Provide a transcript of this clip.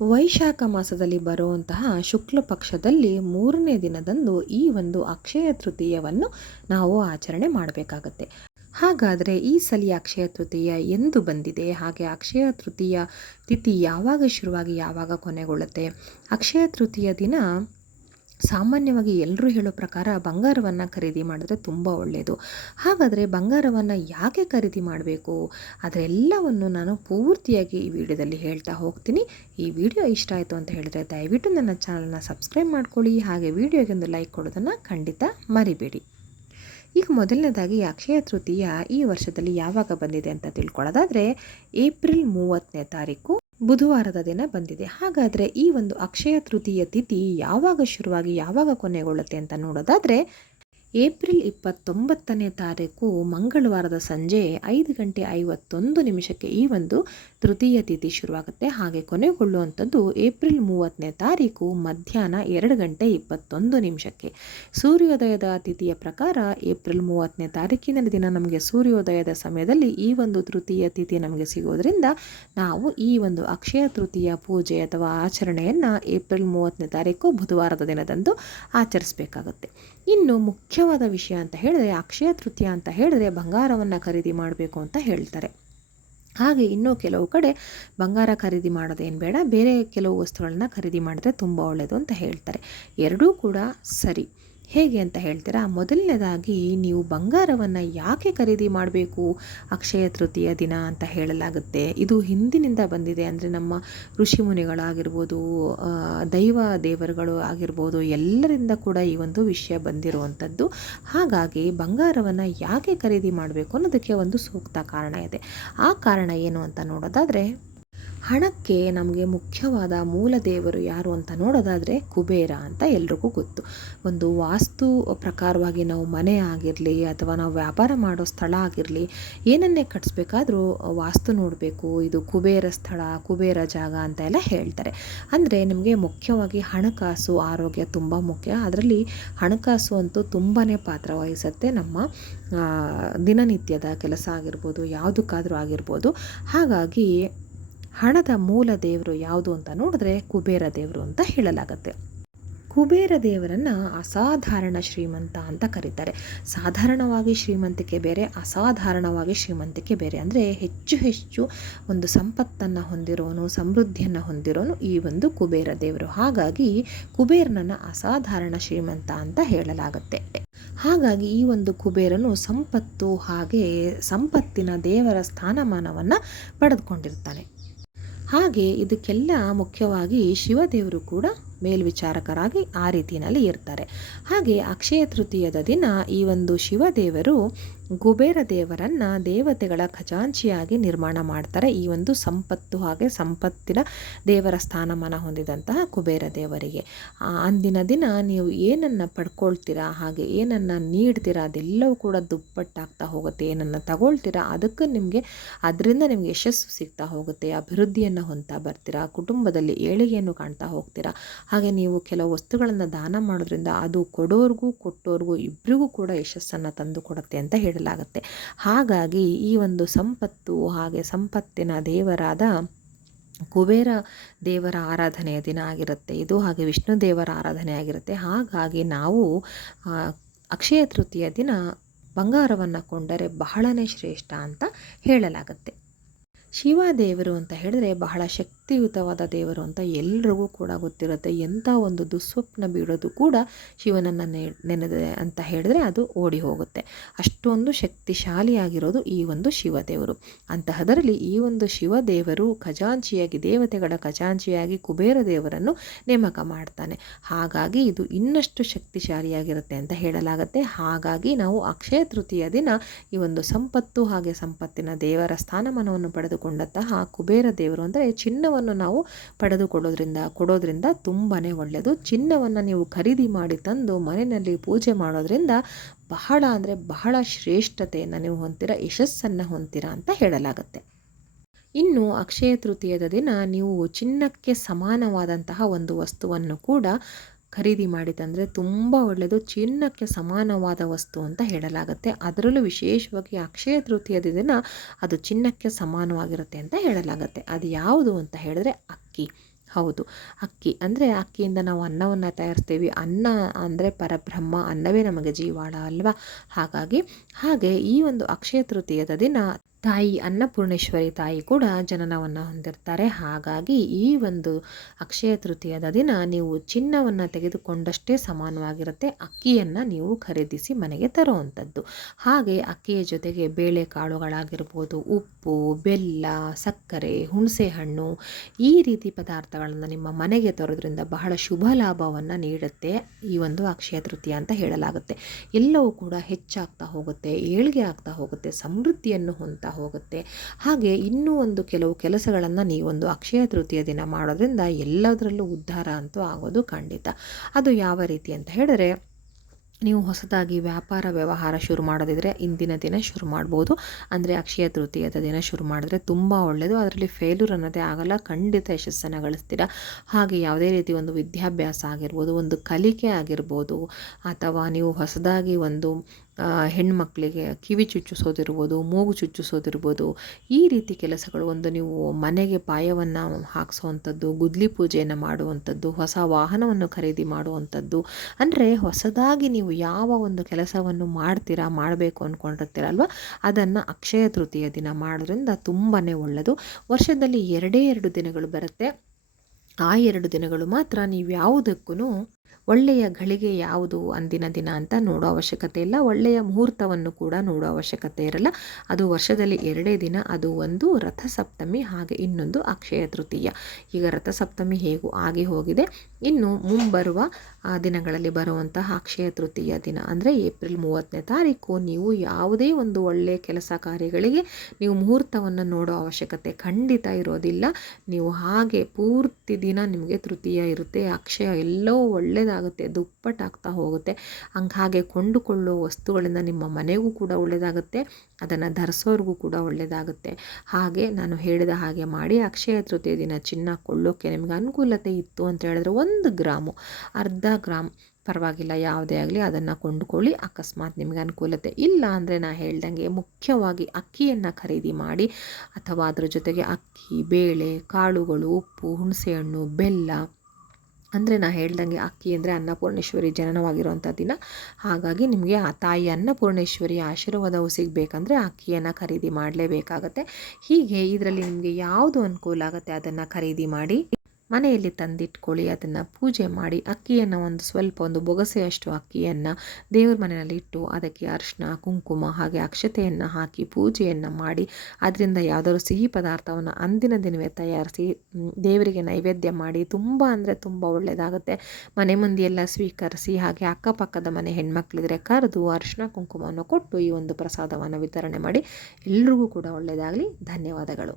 ವೈಶಾಖ ಮಾಸದಲ್ಲಿ ಬರುವಂತಹ ಶುಕ್ಲ ಪಕ್ಷದಲ್ಲಿ 3ನೇ ದಿನದಂದು ಈ ಒಂದು ಅಕ್ಷಯ ತೃತೀಯವನ್ನು ನಾವು ಆಚರಣೆ ಮಾಡಬೇಕಾಗತ್ತೆ. ಹಾಗಾದರೆ ಈ ಸಲ ಅಕ್ಷಯ ತೃತೀಯ ಎಂದು ಬಂದಿದೆ, ಹಾಗೆ ಅಕ್ಷಯ ತೃತೀಯ ತಿಥಿ ಯಾವಾಗ ಶುರುವಾಗಿ ಯಾವಾಗ ಕೊನೆಗೊಳ್ಳುತ್ತೆ? ಅಕ್ಷಯ ತೃತೀಯ ದಿನ ಸಾಮಾನ್ಯವಾಗಿ ಎಲ್ಲರೂ ಹೇಳೋ ಪ್ರಕಾರ ಬಂಗಾರವನ್ನು ಖರೀದಿ ಮಾಡಿದ್ರೆ ತುಂಬ ಒಳ್ಳೆಯದು. ಹಾಗಾದರೆ ಬಂಗಾರವನ್ನು ಯಾಕೆ ಖರೀದಿ ಮಾಡಬೇಕು? ಅದೆಲ್ಲವನ್ನು ನಾನು ಪೂರ್ತಿಯಾಗಿ ಈ ವಿಡಿಯೋದಲ್ಲಿ ಹೇಳ್ತಾ ಹೋಗ್ತೀನಿ. ಈ ವಿಡಿಯೋ ಇಷ್ಟ ಆಯಿತು ಅಂತ ಹೇಳಿದ್ರೆ ದಯವಿಟ್ಟು ನನ್ನ ಚಾನಲ್ನ ಸಬ್ಸ್ಕ್ರೈಬ್ ಮಾಡ್ಕೊಳ್ಳಿ, ಹಾಗೆ ವಿಡಿಯೋಗೆ ಒಂದು ಲೈಕ್ ಕೊಡೋದನ್ನು ಖಂಡಿತ ಮರಿಬೇಡಿ. ಈಗ ಮೊದಲನೇದಾಗಿ ಅಕ್ಷಯ ತೃತೀಯ ಈ ವರ್ಷದಲ್ಲಿ ಯಾವಾಗ ಬಂದಿದೆ ಅಂತ ತಿಳ್ಕೊಳ್ಳೋದಾದರೆ ಏಪ್ರಿಲ್ 30ನೇ ತಾರೀಕು ಬುಧವಾರದ ದಿನ ಬಂದಿದೆ. ಹಾಗಾದರೆ ಈ ಒಂದು ಅಕ್ಷಯ ತೃತೀಯ ತಿಥಿ ಯಾವಾಗ ಶುರುವಾಗಿ ಯಾವಾಗ ಕೊನೆಗೊಳ್ಳುತ್ತೆ ಅಂತ ನೋಡೋದಾದರೆ ಏಪ್ರಿಲ್ 29ನೇ ತಾರೀಕು ಮಂಗಳವಾರದ ಸಂಜೆ 5:51 ಈ ಒಂದು ತೃತೀಯ ತಿಥಿ ಶುರುವಾಗುತ್ತೆ. ಹಾಗೆ ಕೊನೆಗೊಳ್ಳುವಂಥದ್ದು ಏಪ್ರಿಲ್ 30ನೇ ತಾರೀಕು ಮಧ್ಯಾಹ್ನ 2:21 ಸೂರ್ಯೋದಯದ ತಿಥಿಯ ಪ್ರಕಾರ ಏಪ್ರಿಲ್ 30ನೇ ತಾರೀಕಿನ ದಿನ ನಮಗೆ ಸೂರ್ಯೋದಯದ ಸಮಯದಲ್ಲಿ ಈ ಒಂದು ತೃತೀಯ ತಿಥಿ ನಮಗೆ ಸಿಗೋದ್ರಿಂದ ನಾವು ಈ ಒಂದು ಅಕ್ಷಯ ತೃತೀಯ ಪೂಜೆ ಅಥವಾ ಆಚರಣೆಯನ್ನು ಏಪ್ರಿಲ್ 30ನೇ ತಾರೀಕು ಬುಧವಾರದ ದಿನದಂದು ಆಚರಿಸಬೇಕಾಗುತ್ತೆ. ಇನ್ನು ಮುಖ್ಯವಾದ ವಿಷಯ ಅಂತ ಹೇಳಿದ್ರೆ ಅಕ್ಷಯ ತೃತೀಯ ಅಂತ ಹೇಳಿದ್ರೆ ಬಂಗಾರವನ್ನು ಖರೀದಿ ಮಾಡಬೇಕು ಅಂತ ಹೇಳ್ತಾರೆ. ಹಾಗೆ ಇನ್ನೂ ಕೆಲವು ಕಡೆ ಬಂಗಾರ ಖರೀದಿ ಮಾಡೋದೇನು ಬೇಡ, ಬೇರೆ ಕೆಲವು ವಸ್ತುಗಳನ್ನ ಖರೀದಿ ಮಾಡಿದ್ರೆ ತುಂಬ ಒಳ್ಳೆಯದು ಅಂತ ಹೇಳ್ತಾರೆ. ಎರಡೂ ಕೂಡ ಸರಿ. ಹೇಗೆ ಅಂತ ಹೇಳ್ತೀರಾ? ಮೊದಲನೇದಾಗಿ ನೀವು ಬಂಗಾರವನ್ನು ಯಾಕೆ ಖರೀದಿ ಮಾಡಬೇಕು ಅಕ್ಷಯ ತೃತೀಯ ದಿನ ಅಂತ ಹೇಳಲಾಗುತ್ತೆ. ಇದು ಹಿಂದಿನಿಂದ ಬಂದಿದೆ. ಅಂದರೆ ನಮ್ಮ ಋಷಿ ಮುನಿಗಳಾಗಿರ್ಬೋದು, ದೈವ ದೇವರುಗಳು ಆಗಿರ್ಬೋದು, ಎಲ್ಲರಿಂದ ಕೂಡ ಈ ಒಂದು ವಿಷಯ ಬಂದಿರುವಂಥದ್ದು. ಹಾಗಾಗಿ ಬಂಗಾರವನ್ನು ಯಾಕೆ ಖರೀದಿ ಮಾಡಬೇಕು ಅನ್ನೋದಕ್ಕೆ ಒಂದು ಸೂಕ್ತ ಕಾರಣ ಇದೆ. ಆ ಕಾರಣ ಏನು ಅಂತ ನೋಡೋದಾದರೆ, ಹಣಕ್ಕೆ ನಮಗೆ ಮುಖ್ಯವಾದ ಮೂಲ ದೇವರು ಯಾರು ಅಂತ ನೋಡೋದಾದರೆ ಕುಬೇರ ಅಂತ ಎಲ್ರಿಗೂ ಗೊತ್ತು. ಒಂದು ವಾಸ್ತು ಪ್ರಕಾರವಾಗಿ ನಾವು ಮನೆ ಆಗಿರಲಿ ಅಥವಾ ನಾವು ವ್ಯಾಪಾರ ಮಾಡೋ ಸ್ಥಳ ಆಗಿರಲಿ, ಏನನ್ನೇ ಕಟ್ಟಿಸ್ಬೇಕಾದ್ರೂ ವಾಸ್ತು ನೋಡಬೇಕು. ಇದು ಕುಬೇರ ಸ್ಥಳ, ಕುಬೇರ ಜಾಗ ಅಂತ ಎಲ್ಲ ಹೇಳ್ತಾರೆ. ಅಂದರೆ ನಿಮಗೆ ಮುಖ್ಯವಾಗಿ ಹಣಕಾಸು, ಆರೋಗ್ಯ ತುಂಬ ಮುಖ್ಯ. ಅದರಲ್ಲಿ ಹಣಕಾಸು ಅಂತೂ ತುಂಬಾ ಪಾತ್ರ ವಹಿಸುತ್ತೆ ನಮ್ಮ ದಿನನಿತ್ಯದ ಕೆಲಸ ಆಗಿರ್ಬೋದು, ಯಾವುದಕ್ಕಾದರೂ ಆಗಿರ್ಬೋದು. ಹಾಗಾಗಿ ಹಣದ ಮೂಲ ದೇವರು ಯಾವುದು ಅಂತ ನೋಡಿದ್ರೆ ಕುಬೇರ ದೇವರು ಅಂತ ಹೇಳಲಾಗತ್ತೆ. ಕುಬೇರ ದೇವರನ್ನು ಅಸಾಧಾರಣ ಶ್ರೀಮಂತ ಅಂತ ಕರೀತಾರೆ. ಸಾಧಾರಣವಾಗಿ ಶ್ರೀಮಂತಿಕೆ ಬೇರೆ, ಅಸಾಧಾರಣವಾಗಿ ಶ್ರೀಮಂತಿಕೆ ಬೇರೆ. ಅಂದರೆ ಹೆಚ್ಚು ಒಂದು ಸಂಪತ್ತನ್ನು ಹೊಂದಿರೋನು, ಸಮೃದ್ಧಿಯನ್ನು ಹೊಂದಿರೋನು ಈ ಒಂದು ಕುಬೇರ ದೇವರು. ಹಾಗಾಗಿ ಕುಬೇರನನ್ನು ಅಸಾಧಾರಣ ಶ್ರೀಮಂತ ಅಂತ ಹೇಳಲಾಗುತ್ತೆ. ಹಾಗಾಗಿ ಈ ಒಂದು ಕುಬೇರನು ಸಂಪತ್ತು ಹಾಗೆ ಸಂಪತ್ತಿನ ದೇವರ ಸ್ಥಾನಮಾನವನ್ನು ಪಡೆದುಕೊಂಡಿರ್ತಾನೆ. ಹಾಗೆ ಇದಕ್ಕೆಲ್ಲ ಮುಖ್ಯವಾಗಿ ಶಿವದೇವರು ಕೂಡ ಮೇಲ್ವಿಚಾರಕರಾಗಿ ಆ ರೀತಿಯಲ್ಲಿ ಇರ್ತಾರೆ. ಹಾಗೆ ಅಕ್ಷಯ ತೃತೀಯದ ದಿನ ಈ ಒಂದು ಶಿವದೇವರು ಕುಬೇರ ದೇವರನ್ನು ದೇವತೆಗಳ ಖಜಾಂಚಿಯಾಗಿ ನಿರ್ಮಾಣ ಮಾಡ್ತಾರೆ. ಈ ಒಂದು ಸಂಪತ್ತು ಹಾಗೆ ಸಂಪತ್ತಿನ ದೇವರ ಸ್ಥಾನಮಾನ ಹೊಂದಿದಂತಹ ಕುಬೇರ ದೇವರಿಗೆ ಅಂದಿನ ದಿನ ನೀವು ಏನನ್ನು ಪಡ್ಕೊಳ್ತೀರಾ, ಹಾಗೆ ಏನನ್ನು ನೀಡ್ತೀರಾ ಅದೆಲ್ಲವೂ ಕೂಡ ದುಪ್ಪಟ್ಟಾಗ್ತಾ ಹೋಗುತ್ತೆ. ಏನನ್ನು ತಗೊಳ್ತೀರಾ ಅದರಿಂದ ನಿಮಗೆ ಯಶಸ್ಸು ಸಿಗ್ತಾ ಹೋಗುತ್ತೆ, ಅಭಿವೃದ್ಧಿಯನ್ನು ಹೊಂದ್ತಾ ಬರ್ತೀರಾ, ಕುಟುಂಬದಲ್ಲಿ ಏಳಿಗೆಯನ್ನು ಕಾಣ್ತಾ ಹೋಗ್ತೀರಾ. ಹಾಗೆ ನೀವು ಕೆಲವು ವಸ್ತುಗಳನ್ನು ದಾನ ಮಾಡೋದ್ರಿಂದ ಅದು ಕೊಡೋರ್ಗೂ ಕೊಟ್ಟೋರ್ಗೂ ಇಬ್ಬರಿಗೂ ಕೂಡ ಯಶಸ್ಸನ್ನು ತಂದು ಕೊಡುತ್ತೆ ಅಂತ ಹೇಳಲಾಗುತ್ತೆ. ಹಾಗಾಗಿ ಈ ಒಂದು ಸಂಪತ್ತು ಹಾಗೆ ಸಂಪತ್ತಿನ ದೇವರಾದ ಕುಬೇರ ದೇವರ ಆರಾಧನೆಯ ದಿನ ಆಗಿರುತ್ತೆ ಇದು. ಹಾಗೆ ವಿಷ್ಣು ದೇವರ ಆರಾಧನೆ ಆಗಿರುತ್ತೆ. ಹಾಗಾಗಿ ನಾವು ಅಕ್ಷಯ ತೃತೀಯ ದಿನ ಬಂಗಾರವನ್ನು ಕೊಂಡರೆ ಬಹಳನೇ ಶ್ರೇಷ್ಠ ಅಂತ ಹೇಳಲಾಗುತ್ತೆ. ಶಿವದೇವರು ಅಂತ ಹೇಳಿದ್ರೆ ಬಹಳ ಶಕ್ತಿಯುತವಾದ ದೇವರು ಅಂತ ಎಲ್ರಿಗೂ ಕೂಡ ಗೊತ್ತಿರುತ್ತೆ. ಎಂಥ ಒಂದು ದುಸ್ವಪ್ನ ಬೀಳೋದು ಕೂಡ ಶಿವನನ್ನು ನೆನೆದೆ ಅಂತ ಹೇಳಿದ್ರೆ ಅದು ಓಡಿ ಹೋಗುತ್ತೆ. ಅಷ್ಟೊಂದು ಶಕ್ತಿಶಾಲಿಯಾಗಿರೋದು ಈ ಒಂದು ಶಿವದೇವರು. ಅಂತಹದರಲ್ಲಿ ಈ ಒಂದು ಶಿವದೇವರು ಖಜಾಂಚಿಯಾಗಿ, ದೇವತೆಗಳ ಖಜಾಂಚಿಯಾಗಿ ಕುಬೇರ ದೇವರನ್ನು ನೇಮಕ ಮಾಡ್ತಾನೆ. ಹಾಗಾಗಿ ಇದು ಇನ್ನಷ್ಟು ಶಕ್ತಿಶಾಲಿಯಾಗಿರುತ್ತೆ ಅಂತ ಹೇಳಲಾಗುತ್ತೆ. ಹಾಗಾಗಿ ನಾವು ಅಕ್ಷಯ ತೃತೀಯ ದಿನ ಈ ಒಂದು ಸಂಪತ್ತು ಹಾಗೆ ಸಂಪತ್ತಿನ ದೇವರ ಸ್ಥಾನಮಾನವನ್ನು ಪಡೆದುಕೊಂಡಂತಹ ಕುಬೇರ ದೇವರು ಅಂದರೆ ಚಿನ್ನವನ್ನು ನಾವು ಕೊಡೋದ್ರಿಂದ ತುಂಬಾ ಒಳ್ಳೆಯದು. ಚಿನ್ನವನ್ನು ನೀವು ಖರೀದಿ ಮಾಡಿ ತಂದು ಮನೆಯಲ್ಲಿ ಪೂಜೆ ಮಾಡೋದ್ರಿಂದ ಬಹಳ ಶ್ರೇಷ್ಠತೆಯನ್ನು ನೀವು ಹೊಂದ್ತೀರಾ, ಯಶಸ್ಸನ್ನು ಹೊಂದ್ತೀರಾ ಅಂತ ಹೇಳಲಾಗುತ್ತೆ. ಇನ್ನು ಅಕ್ಷಯ ತೃತೀಯದ ದಿನ ನೀವು ಚಿನ್ನಕ್ಕೆ ಸಮಾನವಾದಂತಹ ಒಂದು ವಸ್ತುವನ್ನು ಕೂಡ ಖರೀದಿ ಮಾಡಿ ತಂದರೆ ತುಂಬ ಒಳ್ಳೆಯದು. ಚಿನ್ನಕ್ಕೆ ಸಮಾನವಾದ ವಸ್ತು ಅಂತ ಹೇಳಲಾಗುತ್ತೆ. ಅದರಲ್ಲೂ ವಿಶೇಷವಾಗಿ ಅಕ್ಷಯ ತೃತೀಯದ ದಿನ ಅದು ಚಿನ್ನಕ್ಕೆ ಸಮಾನವಾಗಿರುತ್ತೆ ಅಂತ ಹೇಳಲಾಗುತ್ತೆ. ಅದು ಯಾವುದು ಅಂತ ಹೇಳಿದ್ರೆ ಅಕ್ಕಿ. ಹೌದು, ಅಕ್ಕಿ ಅಂದರೆ ಅಕ್ಕಿಯಿಂದ ನಾವು ಅನ್ನವನ್ನು ತಯಾರಿಸ್ತೀವಿ. ಅನ್ನ ಅಂದರೆ ಪರಬ್ರಹ್ಮ, ಅನ್ನವೇ ನಮಗೆ ಜೀವಾಳ ಅಲ್ವಾ. ಹಾಗೆ ಈ ಒಂದು ಅಕ್ಷಯ ತೃತೀಯದ ದಿನ ತಾಯಿ ಅನ್ನಪೂರ್ಣೇಶ್ವರಿ ತಾಯಿ ಕೂಡ ಜನನವನ್ನು ಹೊಂದಿರ್ತಾರೆ. ಹಾಗಾಗಿ ಈ ಒಂದು ಅಕ್ಷಯ ತೃತೀಯದ ದಿನ ನೀವು ಚಿನ್ನವನ್ನು ತೆಗೆದುಕೊಂಡಷ್ಟೇ ಸಮಾನವಾಗಿರುತ್ತೆ ಅಕ್ಕಿಯನ್ನು ನೀವು ಖರೀದಿಸಿ ಮನೆಗೆ ತರುವಂಥದ್ದು. ಹಾಗೆ ಅಕ್ಕಿಯ ಜೊತೆಗೆ ಬೇಳೆಕಾಳುಗಳಾಗಿರ್ಬೋದು, ಉಪ್ಪು, ಬೆಲ್ಲ, ಸಕ್ಕರೆ, ಹುಣಸೆಹಣ್ಣು ಈ ರೀತಿ ಪದಾರ್ಥಗಳನ್ನು ನಿಮ್ಮ ಮನೆಗೆ ತರೋದ್ರಿಂದ ಬಹಳ ಶುಭ ಲಾಭವನ್ನು ನೀಡುತ್ತೆ ಈ ಒಂದು ಅಕ್ಷಯ ತೃತೀಯ ಅಂತ ಹೇಳಲಾಗುತ್ತೆ. ಎಲ್ಲವೂ ಕೂಡ ಹೆಚ್ಚಾಗ್ತಾ ಹೋಗುತ್ತೆ, ಏಳಿಗೆ ಆಗ್ತಾ ಹೋಗುತ್ತೆ, ಸಮೃದ್ಧಿಯನ್ನು ಹೊಂದ್ತಾ ಹೋಗುತ್ತೆ. ಹಾಗೆ ಇನ್ನೂ ಒಂದು ಕೆಲವು ಕೆಲಸಗಳನ್ನು ನೀವೊಂದು ಅಕ್ಷಯ ತೃತೀಯ ದಿನ ಮಾಡೋದ್ರಿಂದ ಎಲ್ಲದರಲ್ಲೂ ಉದ್ಧಾರ ಅಂತೂ ಆಗೋದು ಖಂಡಿತ. ಅದು ಯಾವ ರೀತಿ ಅಂತ ಹೇಳಿದ್ರೆ, ನೀವು ಹೊಸದಾಗಿ ವ್ಯವಹಾರ ಶುರು ಮಾಡೋದಿದ್ರೆ ಇಂದಿನ ದಿನ ಶುರು ಮಾಡ್ಬೋದು. ಅಂದರೆ ಅಕ್ಷಯ ತೃತೀಯದ ದಿನ ಶುರು ಮಾಡಿದ್ರೆ ತುಂಬ ಒಳ್ಳೆಯದು. ಅದರಲ್ಲಿ ಫೇಲ್ಯೂರ್ ಅನ್ನೋದೇ ಆಗಲ್ಲ, ಖಂಡಿತ ಯಶಸ್ಸನ್ನು ಗಳಿಸ್ತೀರಾ. ಹಾಗೆ ಯಾವುದೇ ರೀತಿ ಒಂದು ವಿದ್ಯಾಭ್ಯಾಸ ಆಗಿರ್ಬೋದು, ಒಂದು ಕಲಿಕೆ ಆಗಿರ್ಬೋದು, ಅಥವಾ ನೀವು ಹೊಸದಾಗಿ ಒಂದು ಹೆಣ್ಮಕ್ಳಿಗೆ ಕಿವಿ ಚುಚ್ಚಿಸೋದಿರ್ಬೋದು, ಮೂಗು ಚುಚ್ಚಿಸೋದಿರ್ಬೋದು, ಈ ರೀತಿ ಕೆಲಸಗಳು, ಒಂದು ನೀವು ಮನೆಗೆ ಪಾಯವನ್ನು ಹಾಕಿಸುವಂಥದ್ದು, ಗುದ್ಲಿ ಪೂಜೆಯನ್ನು ಮಾಡುವಂಥದ್ದು, ಹೊಸ ವಾಹನವನ್ನು ಖರೀದಿ ಮಾಡುವಂಥದ್ದು, ಅಂದರೆ ಹೊಸದಾಗಿ ನೀವು ಯಾವ ಒಂದು ಕೆಲಸವನ್ನು ಮಾಡಬೇಕು ಅಂದ್ಕೊಂಡಿರ್ತೀರಲ್ವ, ಅದನ್ನು ಅಕ್ಷಯ ತೃತೀಯ ದಿನ ಮಾಡೋದ್ರಿಂದ ತುಂಬಾ ಒಳ್ಳೆಯದು. ವರ್ಷದಲ್ಲಿ 2 ದಿನಗಳು ಬರುತ್ತೆ. ಆ 2 ದಿನಗಳು ಮಾತ್ರ ನೀವು ಯಾವುದಕ್ಕೂ ಒಳ್ಳೆಯ ಘಳಿಗೆ ಯಾವುದು ಅಂದಿನ ದಿನ ಅಂತ ನೋಡೋ ಅವಶ್ಯಕತೆ ಇಲ್ಲ. ಒಳ್ಳೆಯ ಮುಹೂರ್ತವನ್ನು ಕೂಡ ನೋಡೋ ಅವಶ್ಯಕತೆ ಇರಲ್ಲ. ಅದು ವರ್ಷದಲ್ಲಿ 2 ದಿನ. ಅದು ಒಂದು ರಥಸಪ್ತಮಿ, ಹಾಗೆ ಇನ್ನೊಂದು ಅಕ್ಷಯ ತೃತೀಯ. ಈಗ ರಥಸಪ್ತಮಿ ಹೇಗೂ ಆಗಿ ಹೋಗಿದೆ. ಇನ್ನು ಮುಂಬರುವ ದಿನಗಳಲ್ಲಿ ಬರುವಂತಹ ಅಕ್ಷಯ ತೃತೀಯ ದಿನ ಅಂದರೆ ಏಪ್ರಿಲ್ 30ನೇ ತಾರೀಕು ನೀವು ಯಾವುದೇ ಒಂದು ಒಳ್ಳೆಯ ಕೆಲಸ ಕಾರ್ಯಗಳಿಗೆ ನೀವು ಮುಹೂರ್ತವನ್ನು ನೋಡೋ ಅವಶ್ಯಕತೆ ಖಂಡಿತ ಇರೋದಿಲ್ಲ. ನೀವು ಹಾಗೆ ಪೂರ್ತಿ ದಿನ ನಿಮಗೆ ತೃತೀಯ ಇರುತ್ತೆ. ಅಕ್ಷಯ ಎಲ್ಲವೂ ಒಳ್ಳೆಯದಾಗುತ್ತೆ, ದುಪ್ಪಟ್ಟಾಗ್ತಾ ಹೋಗುತ್ತೆ. ಹಾಗೆ ಕೊಂಡುಕೊಳ್ಳುವ ವಸ್ತುಗಳಿಂದ ನಿಮ್ಮ ಮನೆಗೂ ಕೂಡ ಒಳ್ಳೆಯದಾಗುತ್ತೆ, ಅದನ್ನು ಧರಿಸೋರ್ಗೂ ಕೂಡ ಒಳ್ಳೆಯದಾಗುತ್ತೆ. ಹಾಗೆ ನಾನು ಹೇಳಿದ ಹಾಗೆ ಮಾಡಿ ಅಕ್ಷಯ ತೃತೀಯ ದಿನ ಚಿನ್ನ ಕೊಳ್ಳೋಕ್ಕೆ ನಿಮಗೆ ಅನುಕೂಲತೆ ಇತ್ತು ಅಂತ ಹೇಳಿದ್ರೆ 1 ಗ್ರಾಮು, ಅರ್ಧ ಗ್ರಾಮ್ ಪರವಾಗಿಲ್ಲ, ಯಾವುದೇ ಆಗಲಿ ಅದನ್ನು ಕೊಂಡುಕೊಳ್ಳಿ. ಅಕಸ್ಮಾತ್ ನಿಮಗೆ ಅನುಕೂಲತೆ ಇಲ್ಲ ಅಂದರೆ ನಾನು ಹೇಳ್ದಂಗೆ ಮುಖ್ಯವಾಗಿ ಅಕ್ಕಿಯನ್ನು ಖರೀದಿ ಮಾಡಿ, ಅಥವಾ ಅದರ ಜೊತೆಗೆ ಅಕ್ಕಿ, ಬೇಳೆ, ಕಾಳುಗಳು, ಉಪ್ಪು, ಹುಣಸೆಹಣ್ಣು, ಬೆಲ್ಲ. ಅಂದರೆ ನಾನು ಹೇಳ್ದಂಗೆ ಅಕ್ಕಿ ಅಂದರೆ ಅನ್ನಪೂರ್ಣೇಶ್ವರಿ ಜನನವಾಗಿರುವಂಥ ದಿನ. ಹಾಗಾಗಿ ನಿಮಗೆ ಆ ತಾಯಿ ಅನ್ನಪೂರ್ಣೇಶ್ವರಿಯ ಆಶೀರ್ವಾದವು ಸಿಗಬೇಕಂದ್ರೆ ಅಕ್ಕಿಯನ್ನು ಖರೀದಿ ಮಾಡಲೇಬೇಕಾಗತ್ತೆ. ಹೀಗೆ ಇದರಲ್ಲಿ ನಿಮಗೆ ಯಾವುದು ಅನುಕೂಲ ಆಗುತ್ತೆ ಅದನ್ನು ಖರೀದಿ ಮಾಡಿ ಮನೆಯಲ್ಲಿ ತಂದಿಟ್ಕೊಳ್ಳಿ. ಅದನ್ನು ಪೂಜೆ ಮಾಡಿ ಅಕ್ಕಿಯನ್ನು ಒಂದು ಬೊಗಸೆಯಷ್ಟು ಅಕ್ಕಿಯನ್ನು ದೇವ್ರ ಮನೆಯಲ್ಲಿ ಇಟ್ಟು ಅದಕ್ಕೆ ಅರಿಶಿನ, ಕುಂಕುಮ ಹಾಗೆ ಅಕ್ಷತೆಯನ್ನು ಹಾಕಿ ಪೂಜೆಯನ್ನು ಮಾಡಿ, ಅದರಿಂದ ಯಾವುದಾದ್ರು ಸಿಹಿ ಪದಾರ್ಥವನ್ನು ಅಂದಿನ ದಿನವೇ ತಯಾರಿಸಿ ದೇವರಿಗೆ ನೈವೇದ್ಯ ಮಾಡಿ ತುಂಬ ಅಂದರೆ ತುಂಬ ಒಳ್ಳೆಯದಾಗುತ್ತೆ. ಮನೆ ಮಂದಿಯೆಲ್ಲ ಸ್ವೀಕರಿಸಿ, ಹಾಗೆ ಅಕ್ಕಪಕ್ಕದ ಮನೆ ಹೆಣ್ಮಕ್ಳಿದ್ರೆ ಕರೆದು ಅರಿಶಿನ ಕುಂಕುಮವನ್ನು ಕೊಟ್ಟು ಈ ಒಂದು ಪ್ರಸಾದವನ್ನು ವಿತರಣೆ ಮಾಡಿ. ಎಲ್ರಿಗೂ ಕೂಡ ಒಳ್ಳೆಯದಾಗಲಿ. ಧನ್ಯವಾದಗಳು.